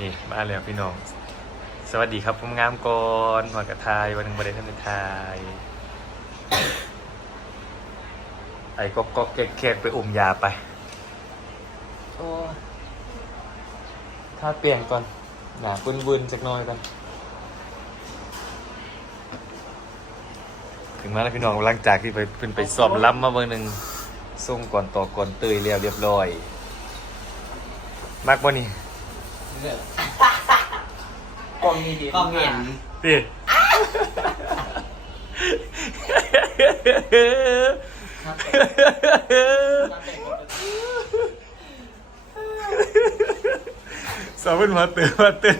นี่มาแล้วพี่น้อง สวัสดีครับผมงามก่อนหัวกระทายวันหนึ่งวันใดท่านเป็นทายไอ้ก็ก็แกแกไปอมยาไปโอ้ยถ้าเปลี่ยนก่อนหนาบึนบึนๆสักหน้อยก่อนถึงมาแล้วพี่น้องหลังจากที่ไปเพิ่นไปสอบล้ำมาเบอร์หนึ่งส่งก่อนต่อก่อนเตยเรียบเรียบร้อย มากบ่นี่ กล้องนี้ดีกล้องเห็นดิสาวเป็นหัวเตือนหัวเตือน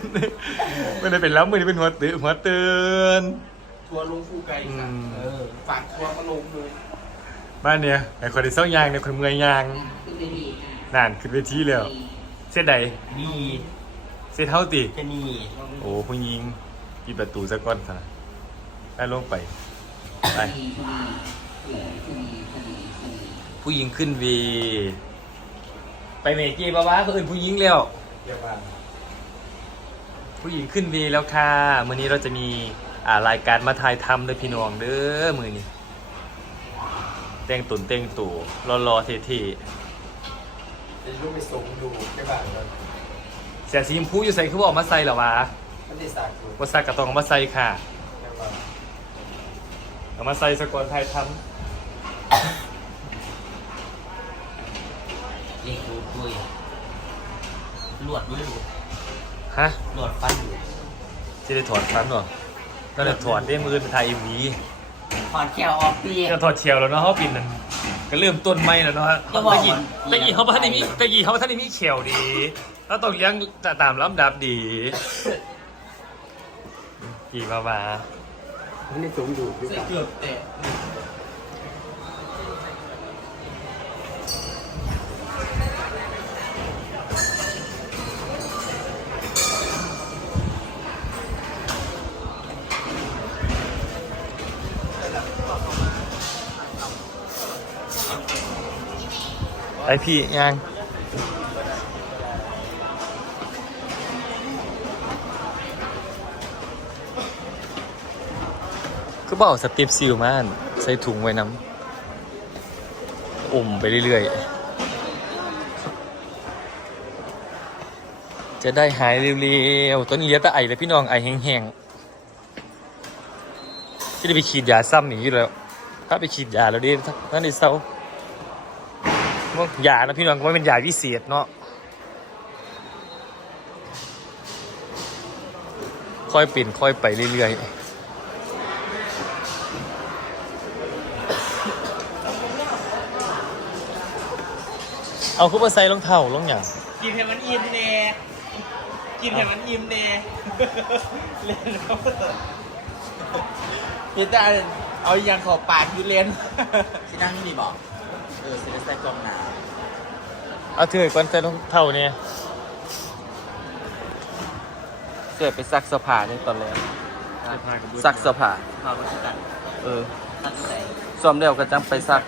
ไม่ได้เป็นแล้วมือนี้เป็นหัวเตือนหัวเตือนทัวร์ลงฟูไกลค่ะอืมเออฝากทัวร์มาลงเลยบ้านเนี่ยไอ้คนที่เศร้ายางเนี่ยคนเมื่อยยางนานขึ้นเวทีแล้วเส้นใดดีเส้นเท่าตีจะนี่โอ้ผู้หญิงปิดประตูซะก่อนซะได้ลงไป ไป ผู้หญิงขึ้นเวี ไปเมจีบ้าบ้าเขาอื่นผู้หญิงแล้ว เรียกว่าผู้หญิงขึ้นเวีแล้วค่ะมื้อนี้เราจะมีอ่ารายการมาถ่ายทำเลยพี่น้องเด้อมื้อนี้แต่งตุนแต่งตู่รอๆเท่จะรูปไปส่งดูใช่ป่ะแล้วๆ เสียสีชมพูอยู่ใส่คือบอกมาใส่เหรอวะมันได้สากดูว่าใส่กระตองเอามาใส่ค่ะเรียกว่าเอามาใส่สกอนถ่ายทเรียกดูด้วยลวดด้วยดูำฮะลวดฟันอยู่จะได้ถอดฟันเหรอก็เลยถอดได้มือไปถ่ายเอ็มวีถอดแก้วออกเปียกก็ถอดเชียวแล้วเนาะเขาปิดนั่นก็เริ่มต้นไม่แล้วเนาะฮะอย่าบอกตะกี้มันตะกี้เขาพัฒนมีตะกี้เขาพัฒนมีเขียวดี แล้วต้องเลี้ยงตามลำดับดีกี่มามามันได้ส่งดูใช่ป่ะเกือบเตะไอพี่ยัง ก็บอกสติปซิลมานใส่ถุงไว้น้ำอุ่มไปเรื่อยๆ จะได้หายเร็วๆตอนนี้เลี้ยแต่ไอเลยพี่น้องไอแห้งๆที่ได้ไปฉีดยาซ้ำอย่างนี้แล้ว ถ้าไปฉีดยาแล้วดินั่นดิเศร้าว่ายานะพี่น้องก็ไม่เป็นยาพิเศษเนาะค่อยเปลี่ยนค่อยไปเรื่อยๆ เอาคุปใส่รองเท้ารองอย่างกินให้มันอิ่มเน่กินให้มันอิ่มเน่เล่นแล้วพี่ตาเอาอย่างขอปากอยู่เล่นที่นั่งนี่บอกเออสิใส่กล่องหนาเอาเถื่อนก่อนใส่รองเท้าเนี่ยเกิดไปซักเสภาเนี่ยตอนแรกซักเสภาเราก็ตัดเออตัดใส่ซ้อมเดียวก็จังไปซัก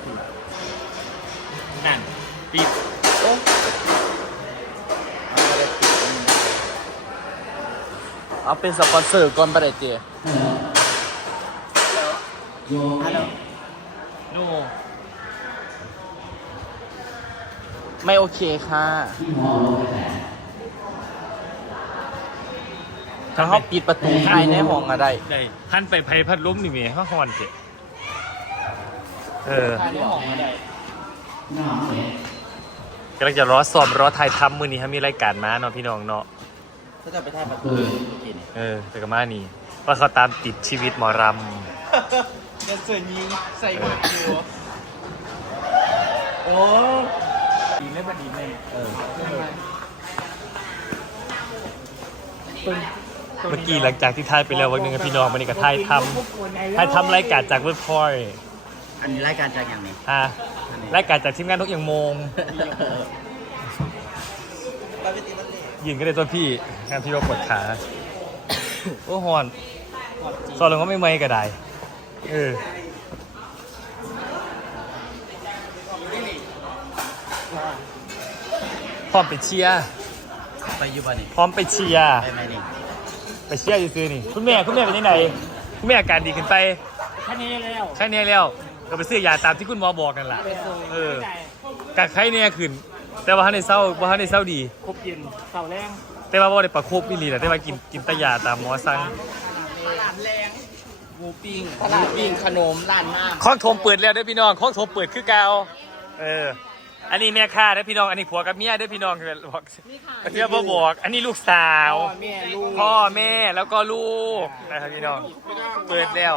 นั่นปีบ เอาเป็นสปอนเซอร์ก่อนประเดี๋ยวเจฮัลโหลโน่ไม่โอเคค่ะถ้าเขาปิดประตูภายในห้องอะไรได้พันไปไพพัดล้มนี่เมียเขาหอนเจ็เออภายในห้องอะไรกำลังจะรอสอบรอถ่ายทำมือนี้ครับมีรายการมาเนาะพี่น้องเนาะถ้าจะไปท่าประตูกินเออแต่ก็มานี่ว่าเขาตามติดชีวิตหมอรก็เสือยิงใส่หัวคิวโอ้ดีเลยมาดีเลยเออำเมื่อกี้หลังจากที่ถ่ายไปแล้ววันหนึงกับพี่น้องวันนี้ก็ถ่ายทำถ่ายทำรายการจากเวิร์กพอยต์อันนี้รายการจากอย่างนี้อะ รายการจากทีมงานทุกอย่างโมงเราไปตีมันเลยยินก็ได้ตัวพี่งานพี่ว่าปวดขา โอ้หอนซอนลงก็ไม่เมอยก็ได้ เออพร้อมไปเชียร์ไปไปอยู่บ้านนี่พร้อมไปเชียร์ไปไหมนี่ไปเชียร์อยู่ซื้อนี่ คุณแม่คุณแม่เป็นยังไงคุณแม่อาการดีขึ้นไปแค่นี้แล้วแค่นี้แล้ว ก็ไปซื้อยาตามที่คุณหมอบอกกันล่ะเออกักไข้เนี่ยขึ้น แต่ว่าท่านในเศร้าว่าท่านในเศร้าดี ครบกินเสาแรงแต่ว่าบ่ได้ประคบอีหลีแหละแต่ว่ากินกินแตยาตามหมอสั่งหมูปิ้งตลาดปิ้งขนมร้านน้ข้องโถมเปิดแล้วเด้อพี่น้องข้องโถมเปิดคือเก่าเออ อันนี้แม่ค้าเด้อพี่น้อง อันนี้ผัวกับเมียเด้อพี่น้องบอกเพื่อบ่บอก อันนี้ลูกสาวำแม่ลูกพ่อแม่แล้วก็ลูกนะครับพี่น้อง เปิดแล้ว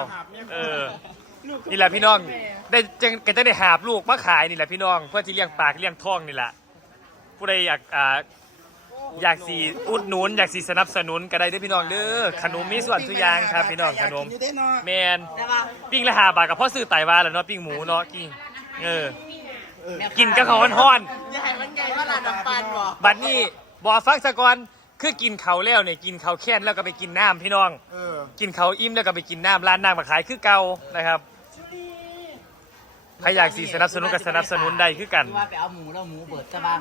เออ นี่แหละพี่น้อง ได้จังก็จะได้หาบลูกมาขายนี่แหละพี่น้อง เพื่อที่เลี้ยงปากเลี้ยงท้องนี่แหละผู้ใดอยากอ่าอยากสีอุดหนุนอยากสีสนับสนุนก็ได้เด้อพี่น้องเด้อขนมมีส่วนทุกอย่างครับพี่น้องขนมอยู่ได้เนาะแมนปิ้งละหาบาทกับพ่อซื้อไต่วาแล้วเนาะปิ้งหมูเนาะกินเออ กินกับข้าวฮ้อนอย่าให้มันไงว่าร้านน้ำปันบ่ๆบัดนี้บอฟังสะก่อนคือกินเขาวแล้วเนี่ยกินเขาวแค้นแล้วก็ไปกินน้ำพี่น้อง เออ กินเขาวอิ่มแล้วก็ไปกินน้ำร้านน้ำมาขายคือเก่านะครับ ใครอยากสีสนับสนุนก็สนับสนุนได้คือกันที่ว่าไปเอาหมูแล้วหมูเบิดใช่ปะ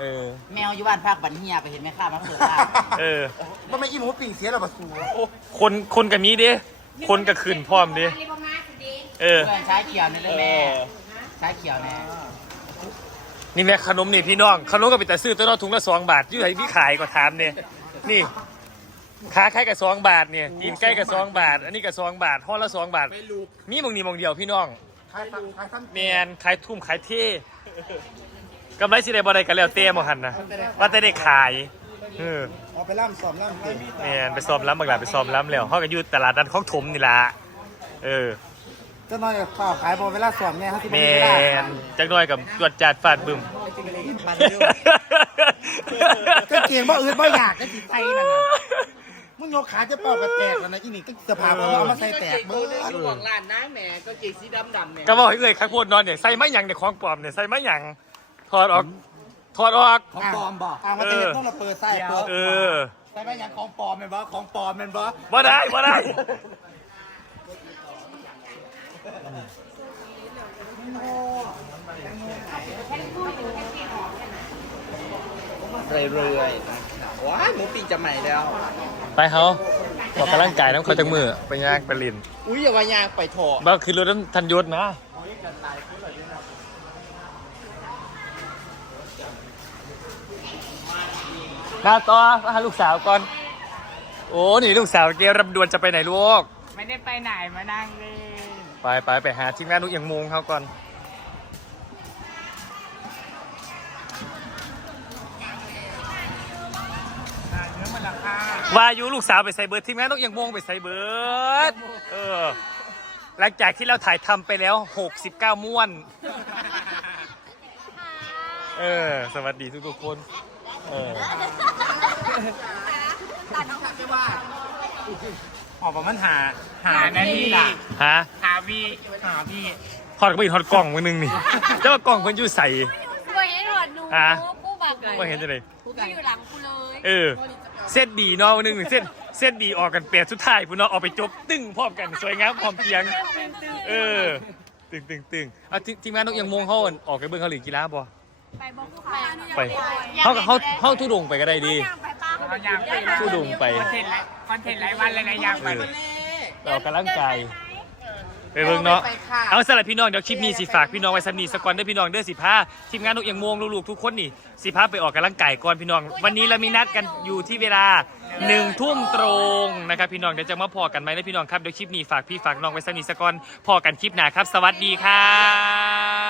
เออ แมวอยู่บ้านพักบันเฮียไปเห็นไหมข้ามาเปิดร้านเออ มันไม่อิ่มหมูปิ้งเสียแล้วบ่สูคนคนกับนี้เด้คนกับขืนพร้อมเด้เออ เพื่อนใช้เขียวนี่เลยแม่ใช้เขียวแน่นี่แม่ขนมนี่พี่น้อง ขนมก็ไปแต่ซื้อตัวน้องถุงละสองบาทอยู่ไหนพี่ขายก็ถามเนี่ยนี่ค้าขายกับสองบาทเนี่ยกินใกล้กับสองบาท อันนี้กับสองบาทห่อละสองบาทไม่ลูกมีมองนี้มองเดียวพี่น้อง ขายซ้ำขายซ้ำแมนขายทุ่มขายเท่กำไรสิได้บ่ได้กันแล้วเต้หมหันนะว่าแต่ได้ขายเออเอาไปล่ำสอมล่ำเต็มแมนไปซ้อมล้ำบางหลาไปซ้อมล้ำแล้วเขาก็อยู่ตลาดนัดของถมนี่ล่ะเออเจ้าน้อยเปล่าขายบ่เวลาสอมเนี่ยฮะที่แมนจักหน่อยกับตรวจจัดฟาดบึ้มก็เกณฑ์บ่อื่นบ่อยากก็สิใส่นั่นน่ะ มึงยกขาจะเป่ากระแตกแล้วนะอีนี่ก็สภาพเอามาใส่แตกเบิดอยู่ของร้านนะแม่ก็เกงสีดำดำแม่ก็บอกให้เลยข้างโพดนอนเนี่ยใส่ไม้หยังเนี่ยของปลอมเนี่ยใส่ไม้หยังถอดออกถอดออก ของปลอมบ่อ่ามาเตะต้องเราเปิดใส่เปิดเออใส่ไปอย่างของปลอมแม่นบ่ของปลอมแม่นบ่บ่ได้บ่ได้ เรื่อยๆว้ายหมูปิ้งจะใหม่แล้ว ไปเขาบอกกำลังกายน้ำเขาจังมือไปย่างไปลินอุ้ยอย่าว่ายางไปถอบ้าคือรถน้ำทันยศนะหน้าต่อมาหาลูกสาวก่อน โอ้นี่ลูกสาวเกลรำดวนจะไปไหนลูก ไม่ได้ไปไหนมานั่งเล่นไปไปไปหาทีมงานลูกอย่างมงเขาก่อน วายุลูกสาวไปใส่เบิร์ดทีมงานนกยังมงไปใส่เบิร์ดเออหลังจากที่เราถ่ายทำไปแล้ว 69 ม้วน เออ สวัสดีทุกๆคน เออออกมามันหาหาแน่นี่ล่ะฮะหาพี่หาพี่ฮอดก็ไปฮอดกล่องมือนึงนี่แต่ว่ากล่องเพิ่นอยู่ใส่บ่เห็นหนวดหนูอะกูบักเลยไม่เห็นจะเลยกูอยู่หลังกูเลย เออ เส้นดีเนาะวันหนึงเส้นเส้นดีออกกันเปียสุดท้ายพุ่นเนาะเอาไปจบตึ้งพร้อมกันสวยงามพร้อมเพรียง เออ ตึงตึงตึงเอาทีทีมงานนกยังมงเขาอั่นออกไปเบิ่งเขาหลีกีฬาบ่ไปบอกกูค่ะไปเขาเขาเขาทุดงไปก็ได้ดีย่างไปปะเอาอยากไป ทุดงไป คอนเทนต์ไรคอนเทนต์ไรวันเลยนะอยากไป เออ เรากำลังกาย ไปเบิ่งเนาะเอาสำหรับพี่น้องเดี๋ยวคลิปนี้สิฝากพี่น้องไว้สำนีสกอนเด้อพี่น้องเด้อสิพาทีมงานนกยังมงลูกๆทุกคนนี่สิพาไปออกกำลังกายก่อนพี่น้อง วันนี้เรามีนัดกันอยู่ที่เวลาหนึ่งทุ่มตรงนะครับพี่น้องเดี๋ยวจะมาพอกันไหมนะพี่น้องครับเดี๋ยวคลิปนี้ฝากพี่ฝากน้องไว้สำนีสกอนพอกันคลิปหน้าครับ สวัสดีครับ